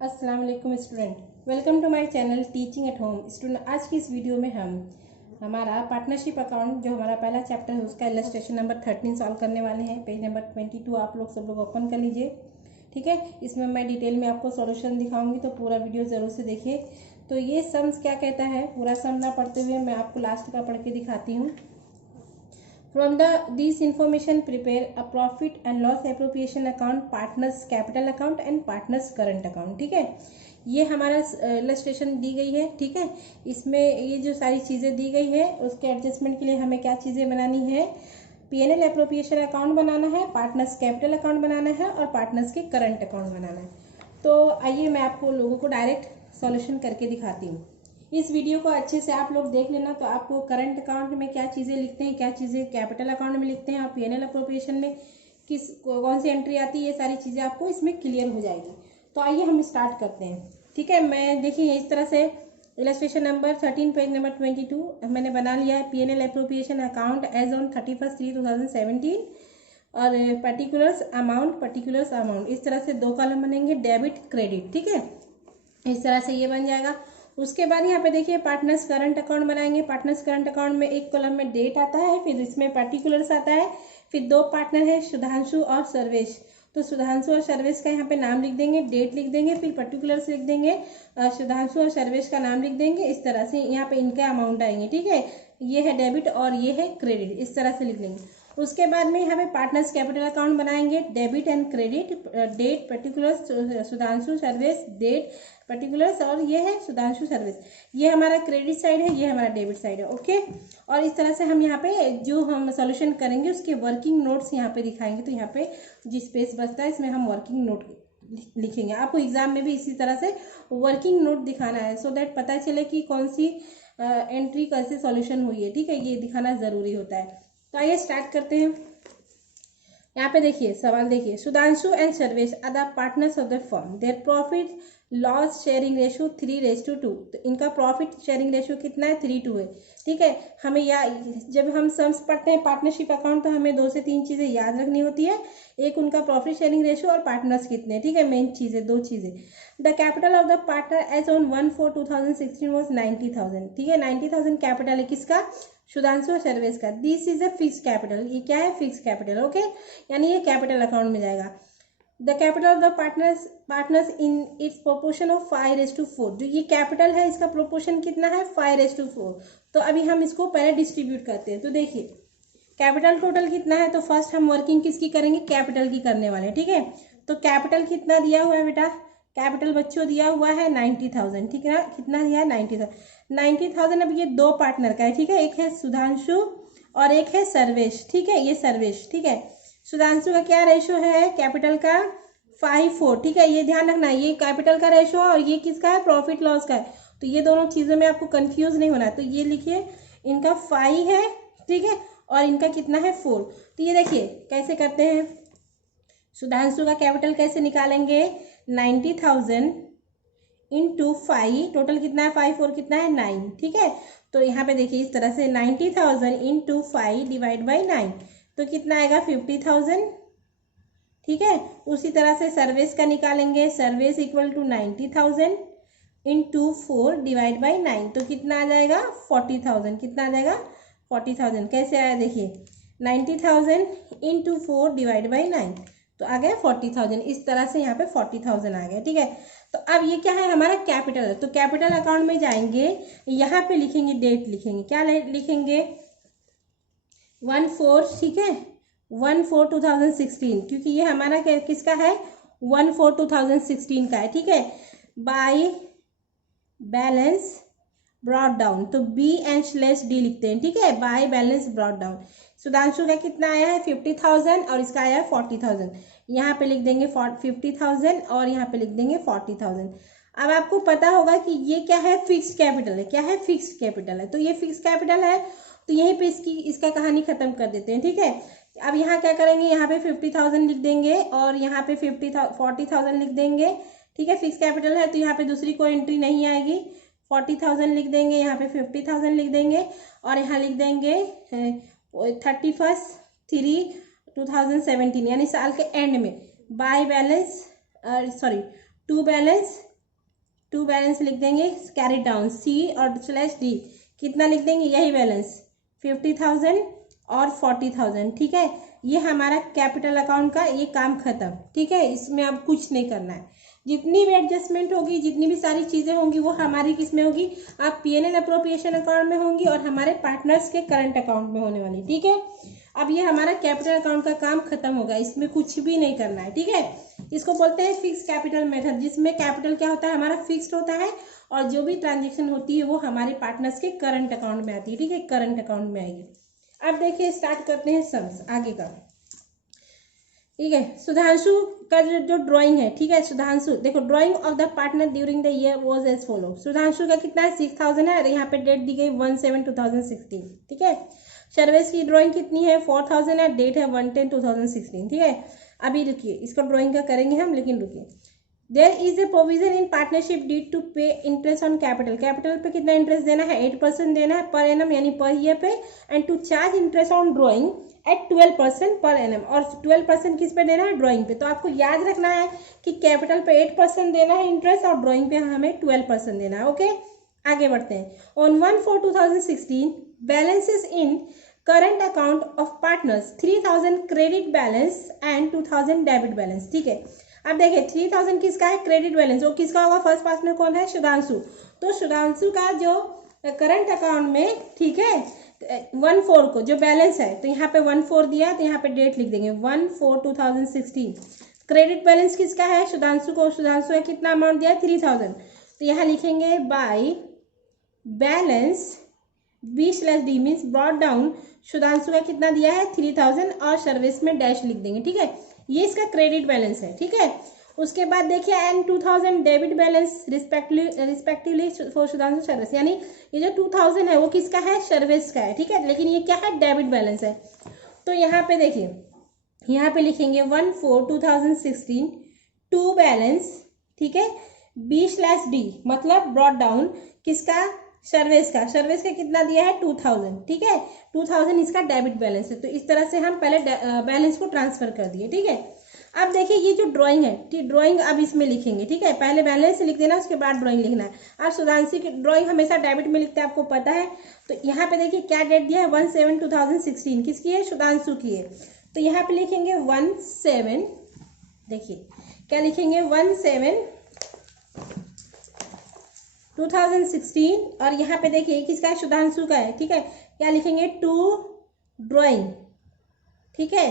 अस्सलाम वालेकुम student, welcome to my channel teaching at home. Student, आज की इस वीडियो में हम हमारा पार्टनरशिप अकाउंट जो हमारा पहला चैप्टर है उसका इलस्ट्रेशन नंबर 13 सॉल्व करने वाले हैं। पेज नंबर 22 आप लोग सब लोग ओपन कर लीजिए। ठीक है, इसमें मैं डिटेल में आपको सॉल्यूशन दिखाऊंगी, तो पूरा वीडियो ज़रूर से देखिए। तो ये सम्स क्या कहता है, पूरा सम ना पढ़ते हुए मैं आपको लास्ट का पढ़ के दिखाती हूँ। From this information, prepare a profit and loss appropriation account, partners capital account and partners current account। ठीक है, ये हमारा इलस्ट्रेशन दी गई है। ठीक है, इसमें ये जो सारी चीज़ें दी गई है उसके एडजस्टमेंट के लिए हमें क्या चीज़ें बनानी है, पीएनएल एप्रोप्रिएशन अकाउंट बनाना है, पार्टनर्स कैपिटल अकाउंट बनाना है और पार्टनर्स के करंट अकाउंट बनाना है। तो आइए मैं आपको लोगों को डायरेक्ट सॉल्यूशन करके दिखाती हूँ। इस वीडियो को अच्छे से आप लोग देख लेना, तो आपको करंट अकाउंट में क्या चीज़ें लिखते हैं, क्या चीज़ें कैपिटल अकाउंट में लिखते हैं और पीएनएल अप्रोप्रिएशन में कौन सी एंट्री आती है, ये सारी चीज़ें आपको इसमें क्लियर हो जाएगी। तो आइए हम स्टार्ट करते हैं। ठीक है, मैं देखिए इस तरह से इलस्ट्रेशन नंबर 13 पेज नंबर 22 मैंने बना लिया है। PNL appropriation account as on 31/3/2017 और पर्टिकुलर्स अमाउंट इस तरह से दो कॉलम बनेंगे, डेबिट क्रेडिट। ठीक है, इस तरह से ये बन जाएगा। उसके बाद यहाँ पे देखिए पार्टनर्स करंट अकाउंट बनाएंगे। पार्टनर्स करंट अकाउंट में एक कॉलम में डेट आता है, फिर इसमें पर्टिकुलर्स आता है, फिर दो पार्टनर है सुधांशु और सर्वेश। तो सुधांशु और सर्वेश का यहाँ पे नाम लिख देंगे, डेट लिख देंगे, फिर पर्टिकुलर्स लिख देंगे, सुधांशु और सर्वेश का नाम लिख देंगे। इस तरह से यहाँ पे इनके अमाउंट आएंगे। ठीक है, ये है डेबिट और ये है क्रेडिट, इस तरह से लिख लेंगे। उसके बाद में यहाँ पे पार्टनर्स कैपिटल अकाउंट बनाएंगे, debit and credit, date particulars Sudhanshu Sarvesh, date particulars और ये है सुधांशु सर्विस। ये हमारा क्रेडिट साइड है, ये हमारा डेबिट साइड है। ओके, और इस तरह से हम यहाँ पे जो हम सॉल्यूशन करेंगे उसके वर्किंग नोट्स यहाँ पे दिखाएंगे। तो यहाँ पे जिस पेज बचता है इसमें हम वर्किंग नोट लिखेंगे। आपको एग्जाम में भी इसी तरह से वर्किंग नोट दिखाना है, सो दैट पता चले कि कौन सी एंट्री कैसे सॉल्यूशन हुई है। ठीक है, ये दिखाना जरूरी होता है। तो आइए स्टार्ट करते हैं। यहाँ पे देखिए सवाल देखिए, Sudhanshu and Sarvesh are the partners of the firm, their profit loss sharing ratio 3:2। तो इनका प्रॉफिट शेयरिंग रेशियो कितना है, 3:2 है। ठीक है, हमें जब हम सम्स पढ़ते हैं पार्टनरशिप अकाउंट तो हमें 2 से 3 चीज़ें याद रखनी होती है। एक उनका प्रॉफिट शेयरिंग रेशियो और पार्टनर्स कितने। ठीक है, मेन चीज़ें 2 चीज़ें। The capital of the partner as on 1/4/2016 was 90,000। ठीक है, 90,000 कैपिटल है किसका, सुधांशु और सर्वेश का। This is a fix capital, ये क्या है, फिक्स कैपिटल। ओके, यानी ये कैपिटल अकाउंट में जाएगा। The capital of the partners in its proportion of 5:4। जो ये कैपिटल है इसका प्रोपोर्शन कितना है, 5:4। तो अभी हम इसको पहले डिस्ट्रीब्यूट करते हैं। तो देखिए कैपिटल टोटल कितना है, तो फर्स्ट हम वर्किंग किसकी करेंगे, कैपिटल की करने वाले। ठीक है, तो कैपिटल कितना दिया हुआ है बेटा, कैपिटल बच्चों दिया हुआ है 90,000। ठीक है ना, कितना दिया है, 90,000। अब ये दो पार्टनर का है। ठीक है, एक है सुधांशु और एक है सर्वेश। ठीक है, ये सर्वेश। ठीक है, सुधांशु का क्या रेशो है, कैपिटल का 5:4। ठीक है, ये ध्यान रखना, ये कैपिटल का रेशो और ये किसका है, प्रॉफिट लॉस का है। तो ये दोनों चीज़ों में आपको कंफ्यूज नहीं होना है। तो ये लिखिए इनका 5 है, ठीक है, और इनका कितना है 4। तो ये देखिए कैसे करते हैं, सुधांशु का कैपिटल कैसे निकालेंगे, 90,000 इंटू 5, टोटल कितना है 5 4 कितना है 9। ठीक है, तो यहाँ पे देखिए इस तरह से 90,000 इंटू 5 डिवाइड बाई 9, तो कितना आएगा 50,000। ठीक है, उसी तरह से सर्विस का निकालेंगे, service equal to 90,000 into 4 divide by 9, तो कितना आ जाएगा 40,000। कितना आ जाएगा 40,000। कैसे आया देखिए, 90,000 इंटू 4 डिवाइड बाई 9, तो आ गया 40,000। इस तरह से यहाँ पे 40,000 आ गया। ठीक है, तो अब ये क्या है, हमारा कैपिटल है। तो कैपिटल अकाउंट में जाएंगे, यहाँ पे लिखेंगे डेट, लिखेंगे क्या लिखेंगे 1/4। ठीक है, 1/4/2016, क्योंकि ये हमारा किसका है, 1/4/2016 का है। ठीक है, बाय बैलेंस ब्रॉट डाउन, तो B/D लिखते हैं। ठीक है, by balance brought down. Sudhanshu का कितना आया है 50,000 और इसका आया है 40,000। यहाँ पे लिख देंगे 50,000 और यहाँ पे लिख देंगे 40,000। अब आपको पता होगा कि ये क्या है, फिक्स कैपिटल है। क्या है, फिक्स कैपिटल है। तो ये फिक्स कैपिटल है, तो यहीं पे इसका कहानी खत्म कर देते हैं। ठीक है, अब यहाँ क्या करेंगे, यहाँ पे 50,000 लिख देंगे और यहाँ पे 40,000 लिख देंगे। ठीक है, फिक्स कैपिटल है तो यहाँ पे दूसरी कोई एंट्री नहीं आएगी। 40,000 लिख देंगे, यहाँ पे 50,000 लिख देंगे और यहाँ लिख देंगे 31/3/2017, यानी साल के एंड में बाय बैलेंस टू बैलेंस लिख देंगे, कैरी डाउन सी और स्लैश डी, कितना लिख देंगे, यही बैलेंस 50,000 और 40,000। ठीक है, ये हमारा कैपिटल अकाउंट का ये काम खत्म। ठीक है, इसमें अब कुछ नहीं करना है। जितनी भी एडजस्टमेंट होगी, जितनी भी सारी चीज़ें होंगी, वो हमारी किस में होगी, आप पीएनएल अप्रोप्रिएशन अकाउंट में होंगी और हमारे पार्टनर्स के करंट अकाउंट में होने वाली। ठीक है, अब ये हमारा कैपिटल अकाउंट का काम खत्म होगा, इसमें कुछ भी नहीं करना है। ठीक है, इसको बोलते हैं फिक्स कैपिटल मेथड, जिसमें कैपिटल क्या होता है, हमारा फिक्स्ड होता है और जो भी ट्रांजेक्शन होती है वो हमारे पार्टनर्स के करंट अकाउंट में आती है। ठीक है, करंट अकाउंट में आएगी। अब देखिए स्टार्ट करते हैं सम्स आगे का। ठीक है, सुधांशु का जो ड्राइंग है, ठीक है, सुधांशु देखो, drawing of the partner during the year was as follow. Sudhanshu का कितना है, 6,000 है और यहाँ पे डेट दी गई 1/7/2016। ठीक है, सर्वेश की ड्राइंग कितनी है, 4,000 है, डेट है 1/10/2016। ठीक है, अभी रुकिए, इसको ड्राइंग का करेंगे हम, लेकिन रुकिए। There is a provision in partnership deed to pay interest on capital. Capital पे कितना इंटरेस्ट देना है, 8% देना है पर एनम, यानी पर ईयर पे, and to charge interest on drawing at 12% per annum. और 12% किस पे देना है, ड्राइंग पे। तो आपको याद रखना है कि कैपिटल पे 8% देना है इंटरेस्ट और ड्राइंग पे हमें 12% देना है। ओके, आगे बढ़ते हैं। On 1/4/2016 balances in current account of partners 3,000 credit balance and 2,000 debit balance. ठीक है, अब देखिए 3,000 किसका है, क्रेडिट बैलेंस, वो किसका होगा, फर्स्ट पार्टनर कौन है, सुधांशु। तो सुधांशु का जो करंट अकाउंट में, ठीक है, 1/4 को जो बैलेंस है, तो यहाँ पे 1/4 दिया, तो यहाँ पे डेट लिख देंगे 1/4/2016। क्रेडिट बैलेंस किसका है, सुधांशु को। सुधांशु है कितना अमाउंट दिया है, 3,000। तो यहाँ लिखेंगे by balance B/D means brought down. Sudhanshu का कितना दिया है, 3,000 और सर्विस में डैश लिख देंगे। ठीक है, ये इसका क्रेडिट बैलेंस है। ठीक है, उसके बाद देखिए and 2,000 debit balance respectively for Sudhanshu service, यानी ये जो 2,000 है वो किसका है, सर्विस का है। ठीक है, लेकिन ये क्या है, डेबिट बैलेंस है। तो यहाँ पे देखिए, यहाँ पे लिखेंगे 1/4/2016 टू बैलेंस, ठीक है, B/D मतलब ब्रॉड डाउन किसका, सर्विस का। सर्विस का कितना दिया है, 2,000। ठीक है, 2,000 इसका डेबिट बैलेंस है। तो इस तरह से हम पहले बैलेंस को ट्रांसफर कर दिए। ठीक है, अब देखिए ये जो ड्राइंग है, ड्राइंग अब इसमें लिखेंगे। ठीक है, पहले बैलेंस लिख देना, उसके बाद ड्राइंग लिखना है। अब सुधांशु की ड्राइंग हमेशा डेबिट में लिखते हैं, आपको पता है। तो यहाँ पे देखिए क्या डेट दिया है, 1/7/2016, किसकी है, सुधांशु की है। तो यहाँ पे लिखेंगे 1/7, देखिए क्या लिखेंगे, 1/7/2016 और यहाँ पे देखिए किसका है, सुधांशु का है। ठीक है, क्या लिखेंगे, टू ड्राइंग। ठीक है,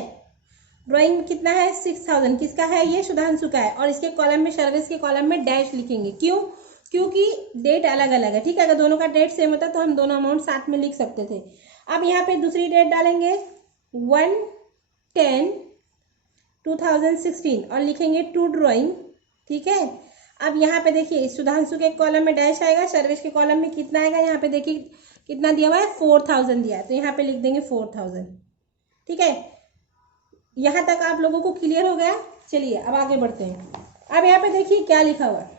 ड्राइंग कितना है, 6,000, किसका है, ये सुधांशु का है। और इसके कॉलम में, सर्विस के कॉलम में डैश लिखेंगे। क्यों, क्योंकि डेट अलग अलग है। ठीक है, अगर दोनों का डेट सेम होता तो हम दोनों अमाउंट साथ में लिख सकते थे। अब यहाँ पे दूसरी डेट डालेंगे 1/10/2016 और लिखेंगे टू ड्राइंग। ठीक है, अब यहाँ पे देखिए सुधांशु के कॉलम में डैश आएगा, सर्विस के कॉलम में कितना आएगा, यहाँ पे देखिए कितना दिया हुआ है, 4,000 दिया है, तो यहाँ पे लिख देंगे 4,000। ठीक है, यहाँ तक आप लोगों को क्लियर हो गया। चलिए अब आगे बढ़ते हैं। अब यहाँ पे देखिए क्या लिखा हुआ है,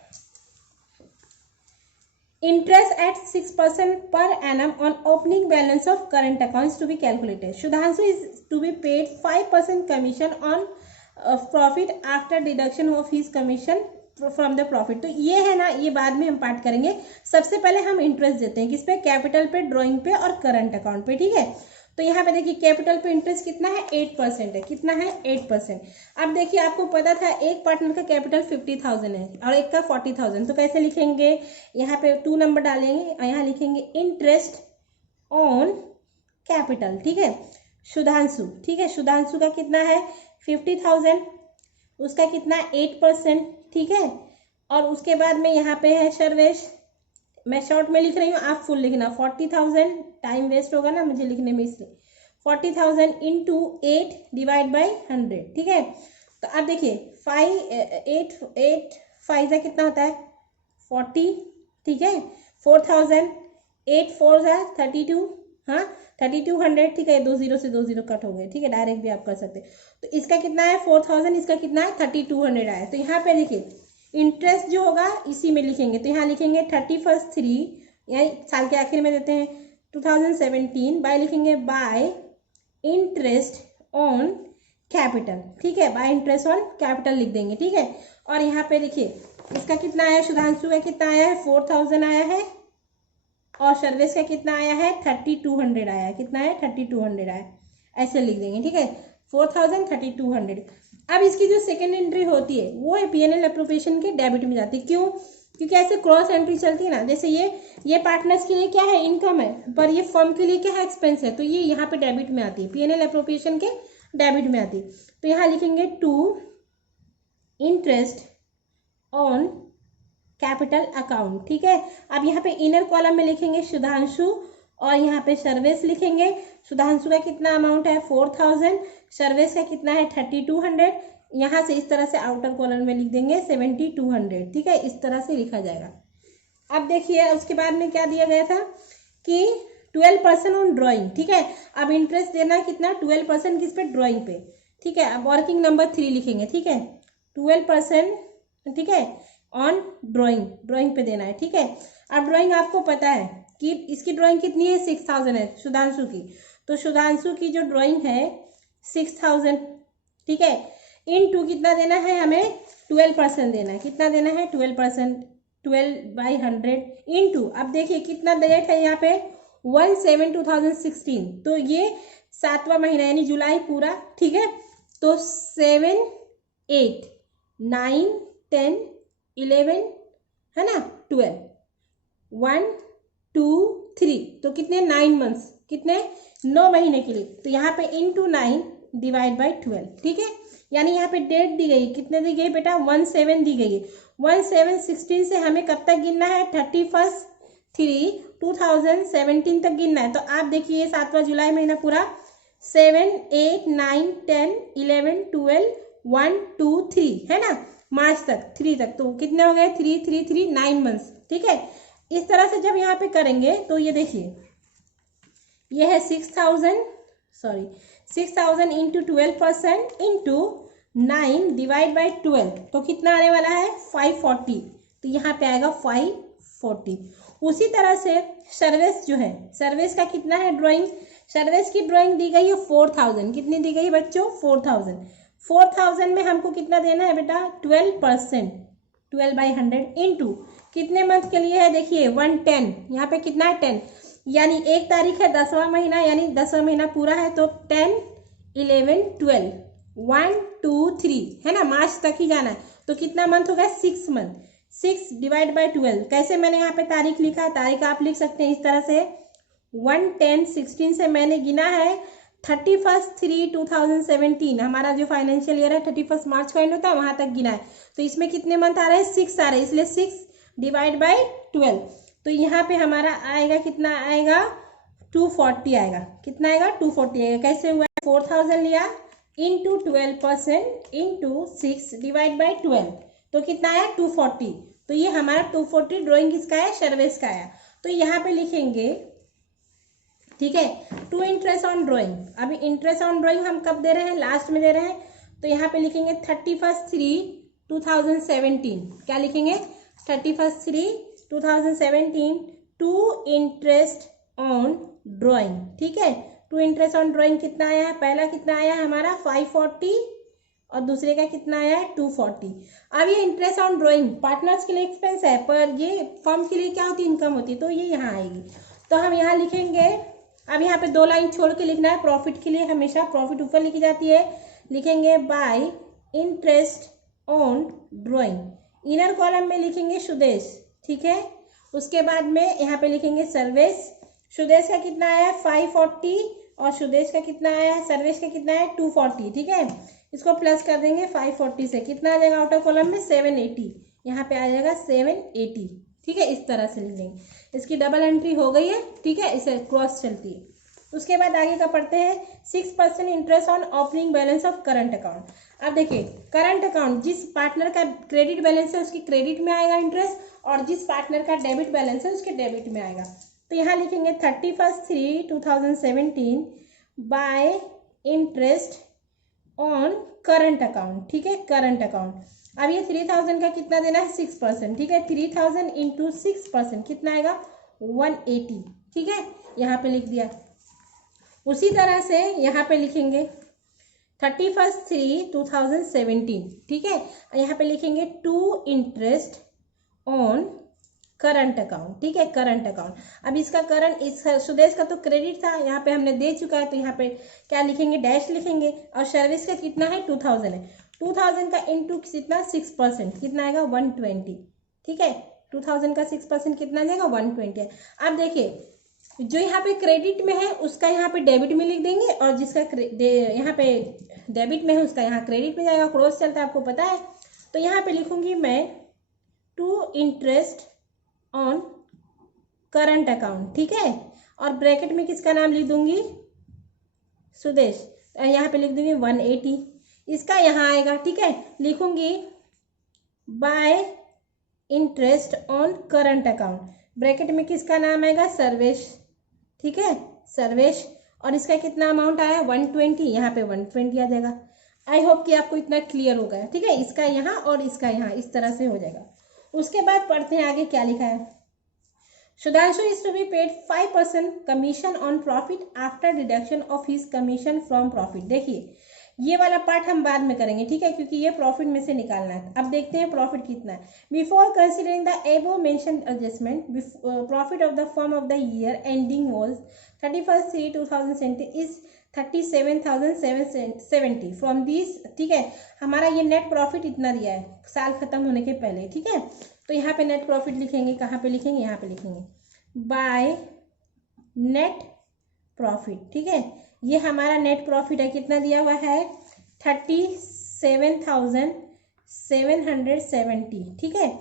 interest at 6% per annum on opening balance of current accounts to be calculated. Sudhanshu is to be paid 5% commission on profit after deduction of his commission from the profit. तो ये है ना, ये बाद में हम पार्ट करेंगे। सबसे पहले हम इंटरेस्ट देते हैं किस पे, कैपिटल पे, ड्राइंग पे और करंट अकाउंट पे। ठीक है, तो यहाँ पे देखिए कैपिटल पे इंटरेस्ट कितना है, 8% है। कितना है, 8%। अब देखिए आपको पता था एक पार्टनर का कैपिटल 50,000 है और एक का 40,000, तो कैसे लिखेंगे, यहाँ पे 2 नंबर डालेंगे और यहाँ लिखेंगे इंटरेस्ट ऑन कैपिटल। ठीक है, सुधांशु, ठीक है, सुधांशु का कितना है 50,000, उसका कितना 8%। ठीक है, और उसके बाद में यहाँ पे है सर्वेश, मैं शॉर्ट में लिख रही हूँ, आप फुल लिखना। 40,000, टाइम वेस्ट होगा ना मुझे लिखने में, इसलिए 40,000 इंटू 8 डिवाइड बाई 100। ठीक है, तो अब देखिए 8 5 का कितना होता है 40। ठीक है, 4,000 8 4 32, हाँ 3200। ठीक है, 2 0 से 2 0 कट हो गए। ठीक है, डायरेक्ट भी आप कर सकते हैं। तो इसका कितना है 4,000, इसका कितना है 3200 आया। तो यहाँ पे देखिए इंटरेस्ट जो होगा इसी में लिखेंगे। तो यहाँ लिखेंगे 31/3, यानी साल के आखिर में देते हैं 2017, बाय लिखेंगे बाय इंटरेस्ट ऑन कैपिटल। ठीक है, बाय इंटरेस्ट ऑन कैपिटल लिख देंगे। ठीक है, और यहाँ पे देखिए इसका कितना आया, सुधांशु का कितना आया है, 4000 आया है, और सर्वेश का कितना आया है, 3200 आया है। कितना है, 3200 आया, ऐसे लिख देंगे, ठीक है, 4000 3200। अब इसकी जो सेकेंड एंट्री होती है वो है पीएनएल एप्रोप्रिएशन के डेबिट में जाती है। क्यों, क्योंकि ऐसे क्रॉस एंट्री चलती है ना, जैसे ये पार्टनर्स के लिए क्या है, इनकम है, पर ये फर्म के लिए क्या है, एक्सपेंस है, तो ये यहाँ पे डेबिट में आती है, पीएनएल एप्रोप्रिएशन के डेबिट में आती है। तो यहाँ लिखेंगे to interest on capital account, ठीक है। अब यहाँ पे इनर कॉलम में लिखेंगे सुधांशु और यहाँ पे सर्वेश लिखेंगे। सुधांशु का कितना अमाउंट है, 4000, सर्वेश का कितना है, 3200। यहाँ से इस तरह से आउटर कॉलम में लिख देंगे 7200, ठीक है, इस तरह से लिखा जाएगा। अब देखिए उसके बाद में क्या दिया गया था कि 12% ऑन ड्राइंग, ठीक है। अब इंटरेस्ट देना है कितना, 12% किस पे, ड्राइंग पे, ठीक है। अब वर्किंग नंबर 3 लिखेंगे, ठीक है, 12%, ठीक है, ऑन ड्राइंग पे देना है, ठीक है। अब ड्राइंग आपको पता है कि इसकी ड्राइंग कितनी है, 6000 है सुधांशु की, तो सुधांशु की जो ड्राइंग है 6000, ठीक है, इनटू कितना देना है हमें, 12% देना है। कितना देना है, 12%, 12/100 इनटू, अब देखिए कितना डेट है यहाँ पे, 1/7/2016, तो ये 7वां महीना यानी जुलाई पूरा, ठीक है। तो 7, 8, 9, 10, 11 है ना, 12, 1, 2, 3, तो कितने, 9 मंथ्स, कितने, 9 महीने के लिए। तो यहाँ पे इंटू 9 डिवाइड बाई 12, ठीक है। यानी यहाँ पे डेट दी गई, कितने दी गई बेटा, 17 दी गई है। 1/7/16 से हमें कब तक गिनना है, 31/3/2017 तक गिनना है। तो आप देखिए 7वां जुलाई महीना पूरा, 7, 8, 9, 10, 11, 12, 1, 2, 3 है ना, मार्च तक, 3 तक, तो कितने हो गए, 3, 3, 3, 9 मंथ्स, ठीक है। इस तरह से जब यहाँ पे करेंगे तो ये देखिए ये है 6000 इंटू 12% इंटू 9 डिवाइड बाई 12, तो कितना आने वाला है, 540, तो यहाँ पे आएगा 540। उसी तरह से सर्वेश जो है, सर्वेश का कितना है ड्राइंग, सर्वेश की ड्राइंग दी गई है 4000, कितनी दी गई है बच्चों, 4000 में हमको कितना देना है बेटा, 12%, 12/100 इंटू कितने मंथ के लिए है, देखिए 110, यहाँ पे कितना है 10, यानी 1 तारीख है 10वां महीना, यानी 10वां महीना पूरा है, तो 10, 11, 12, 1, 2, 3 है ना, मार्च तक ही जाना है। तो कितना मंथ होगा, 6 मंथ, 6 डिवाइड बाई 12, कैसे मैंने यहाँ पे तारीख लिखा है, तारीख आप लिख सकते हैं इस तरह से, 1/10/16 से मैंने गिना है 31/3/2017, हमारा जो फाइनेंशियल ईयर है 31 मार्च का एंड होता है, वहां तक गिना है। तो इसमें कितने मंथ आ रहे हैं, 6 आ रहे हैं, इसलिए 6 डिवाइड बाई 12, तो यहाँ पे हमारा आएगा, कितना आएगा, 240 आएगा। कितना आएगा, 240 आएगा। कैसे हुआ, 4000 लिया इंटू 12% इंटू 6 डिवाइड बाई 12, तो कितना आया, 240। तो ये हमारा 240 ड्राइंग किसका है, सर्वेश का आया। तो यहाँ पे लिखेंगे, ठीक है, टू इंटरेस्ट ऑन ड्राइंग। अभी इंटरेस्ट ऑन ड्राइंग हम कब दे रहे हैं, लास्ट में दे रहे हैं, तो यहाँ पे लिखेंगे 31/3/2017, क्या लिखेंगे, 31/3/2017 टू इंटरेस्ट ऑन ड्राइंग, ठीक है। टू इंटरेस्ट ऑन ड्राइंग कितना आया है, पहला कितना आया है हमारा 540 और दूसरे का कितना आया है 240। अब ये इंटरेस्ट ऑन ड्राइंग पार्टनर्स के लिए एक्सपेंस है, पर ये फर्म के लिए क्या होती है, इनकम होती है, तो ये यहाँ आएगी। तो हम यहाँ लिखेंगे, अब यहाँ पे 2 लाइन छोड़ के लिखना है, प्रॉफिट के लिए हमेशा प्रॉफिट ऊपर लिखी जाती है, लिखेंगे bye interest on drawing. Inner column में लिखेंगे सुदेश, ठीक है। उसके बाद में यहाँ पे लिखेंगे सर्वेश, सुदेश का कितना आया है 540 और सुदेश का कितना आया है, सर्वेश का कितना है 240, ठीक है। इसको प्लस कर देंगे 540 से, कितना आ जाएगा आउटर कॉलम में 780, यहाँ पे आ जाएगा 780, ठीक है। इस तरह से लिख देंगे, इसकी डबल एंट्री हो गई है, ठीक है, इसे क्रॉस चलती है। उसके बाद आगे का पढ़ते हैं 6% interest on opening balance of current account. अब देखिए करंट अकाउंट, जिस पार्टनर का क्रेडिट बैलेंस है उसकी क्रेडिट में आएगा इंटरेस्ट, और जिस पार्टनर का डेबिट बैलेंस है उसके डेबिट में आएगा। तो यहाँ लिखेंगे 31/3/2017 bye interest on current account, ठीक है, करंट अकाउंट। अब ये 3000 का कितना देना है, 6%, ठीक है। 3000 इंटू 6% कितना आएगा, 180, ठीक है, यहाँ पे लिख दिया। उसी तरह से यहाँ पे लिखेंगे 31/3/2017, ठीक है। यहाँ पे लिखेंगे to interest on current account, ठीक है, करंट अकाउंट। अब इसका करंट, इस सुदेश का तो क्रेडिट था, यहाँ पे हमने दे चुका है, तो यहाँ पे क्या लिखेंगे, डैश लिखेंगे। और सर्विस का कितना है, 2000 है। 2000 का इंटू कितना, 6%, कितना आएगा, 120, ठीक है। 2000 का 6% कितना जाएगा, 120 है। अब देखिए, जो यहाँ पे क्रेडिट में है उसका यहाँ पे डेबिट में लिख देंगे, और जिसका यहाँ पे डेबिट में है उसका यहाँ क्रेडिट में जाएगा, क्रॉस चलता है, आपको पता है। तो यहाँ पे लिखूंगी मैं to interest on current account, ठीक है। और ब्रैकेट में किसका नाम लिख दूंगी, सुदेश। यहाँ पे लिख दूंगी 180, इसका यहाँ आएगा, ठीक है। लिखूंगी bye interest on current account, bracket में किसका नाम आएगा, सर्वेश, ठीक है, सर्वेश। और इसका कितना अमाउंट आया, 120, यहाँ पे 120 आ जाएगा। आई होप कि आपको इतना क्लियर हो गया, ठीक है। इसका यहाँ और इसका यहाँ, इस तरह से हो जाएगा। उसके बाद पढ़ते हैं आगे क्या लिखा है। Sudhanshu is to be paid 5% commission on profit after deduction of his commission from profit. देखिए, ये वाला पार्ट हम बाद में करेंगे, ठीक है, क्योंकि ये प्रॉफिट में से निकालना है। अब देखते हैं प्रॉफिट कितना है। बिफोर कंसिडरिंग द एबो mentioned adjustment, profit of the firm of the year ending was 31/3/2017 is 37,770 from this, ठीक है। हमारा ये नेट प्रॉफिट इतना दिया है साल खत्म होने के पहले, ठीक है। तो यहाँ पे नेट प्रॉफिट लिखेंगे, कहाँ पे लिखेंगे, यहाँ पे लिखेंगे बाय नेट प्रॉफिट, ठीक है। ये हमारा नेट प्रॉफिट है, कितना दिया हुआ है, 37,770, ठीक है।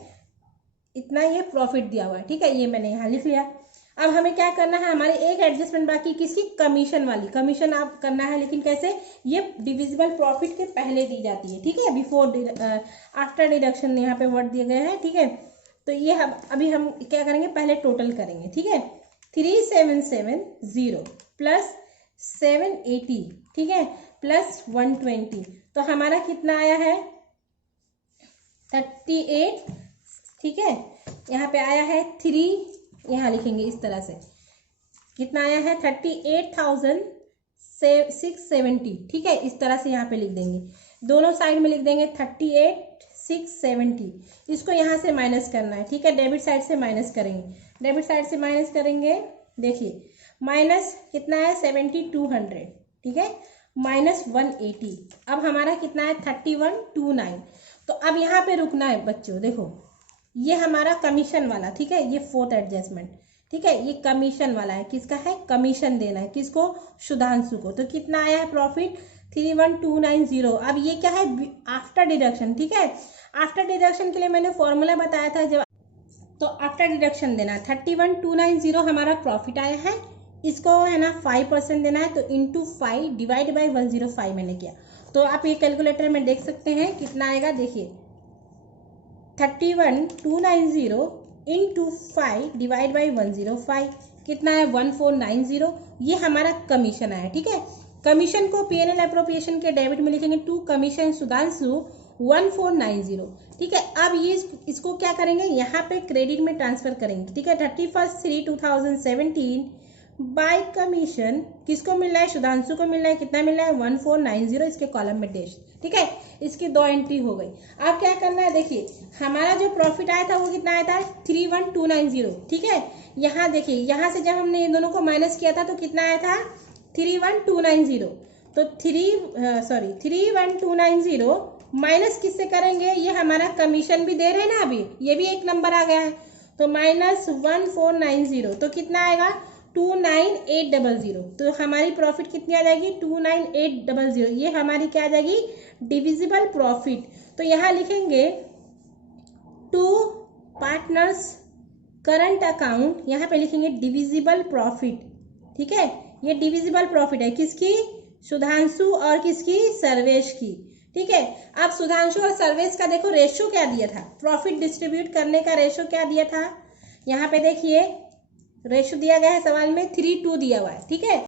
इतना ये प्रॉफिट दिया हुआ है, ठीक है। ये मैंने यहाँ लिख लिया। अब हमें क्या करना है, हमारे एक एडजस्टमेंट बाकी, किसकी, कमीशन वाली। कमीशन आप करना है, लेकिन कैसे, ये डिविजिबल प्रॉफिट के पहले दी जाती है, ठीक है, बिफोर आफ्टर डिडक्शन यहाँ पे वर्ड दिए गए हैं, ठीक है। तो ये अभी हम क्या करेंगे, पहले टोटल करेंगे, ठीक है। 3770 प्लस 780, ठीक है, प्लस 120, तो हमारा कितना आया है, 38, ठीक है। यहाँ पे आया है 3, यहाँ लिखेंगे इस तरह से, कितना आया है, 38,670, ठीक है। इस तरह से यहाँ पे लिख देंगे, दोनों साइड में लिख देंगे 38,670। इसको यहाँ से माइनस करना है, ठीक है, डेबिट साइड से माइनस करेंगे, डेबिट साइड से माइनस करेंगे। देखिए, माइनस कितना है, 7,200, ठीक है, माइनस 180। अब हमारा कितना है, 3129। तो अब यहाँ पे रुकना है बच्चों। देखो, ये हमारा कमीशन वाला, ठीक है, ये फोर्थ एडजस्टमेंट, ठीक है, ये कमीशन वाला है। किसका है, कमीशन देना है, किसको, सुधांशु को। तो कितना आया है प्रॉफिट, 31,290। अब ये क्या है, आफ्टर डिडक्शन, ठीक है। आफ्टर डिडक्शन के लिए मैंने फॉर्मूला बताया था, जब तो आफ्टर डिडक्शन देना है। 31,290 हमारा प्रॉफिट आया है, इसको है ना 5% देना है, तो इंटू 5 डिवाइड बाई 105 मैंने किया। तो आप ये कैलकुलेटर में देख सकते हैं कितना आएगा। देखिए, 31,290 इंटू 5 डिवाइड बाई 105 कितना है, 1490। ये हमारा कमीशन आया, ठीक है। कमीशन को पीएनएल अप्रोप्रिएशन के डेबिट में लिखेंगे, टू कमीशन सुधांशु 1490, ठीक है। अब ये इसको क्या करेंगे, यहाँ पे क्रेडिट में ट्रांसफर करेंगे, ठीक है। 31/3/2017 बाय कमीशन किसको मिल रहा है, सुधांशु को मिल रहा है, कितना मिल रहा है, 1490, इसके कॉलम में डैश, ठीक है। इसकी 2 एंट्री हो गई। अब क्या करना है, देखिए, हमारा जो प्रॉफिट आया था वो कितना आया था, 31,290, ठीक है। यहाँ देखिए, यहाँ से जब हमने इन दोनों को माइनस किया था तो कितना आया था, 31,290। तो 31,290 माइनस किससे करेंगे, ये हमारा कमीशन भी दे रहे हैं ना, अभी ये भी एक नंबर आ गया है, तो माइनस 1490, तो कितना आएगा, 29,800। तो हमारी प्रॉफिट कितनी आ जाएगी, 29,800। ये हमारी क्या आ जाएगी, डिविजिबल प्रॉफिट। तो यहाँ लिखेंगे टू पार्टनर्स करंट अकाउंट, यहाँ पे लिखेंगे डिविजिबल प्रॉफिट, ठीक है। ये डिविजिबल प्रॉफिट है, किसकी, सुधांशु और किसकी, सर्वेश की, ठीक है। अब सुधांशु और सर्वेश का देखो रेशो क्या दिया था, प्रॉफिट डिस्ट्रीब्यूट करने का रेशो क्या दिया था, यहाँ पे देखिए रेशो दिया गया है सवाल में, 3:2 दिया हुआ है, ठीक है।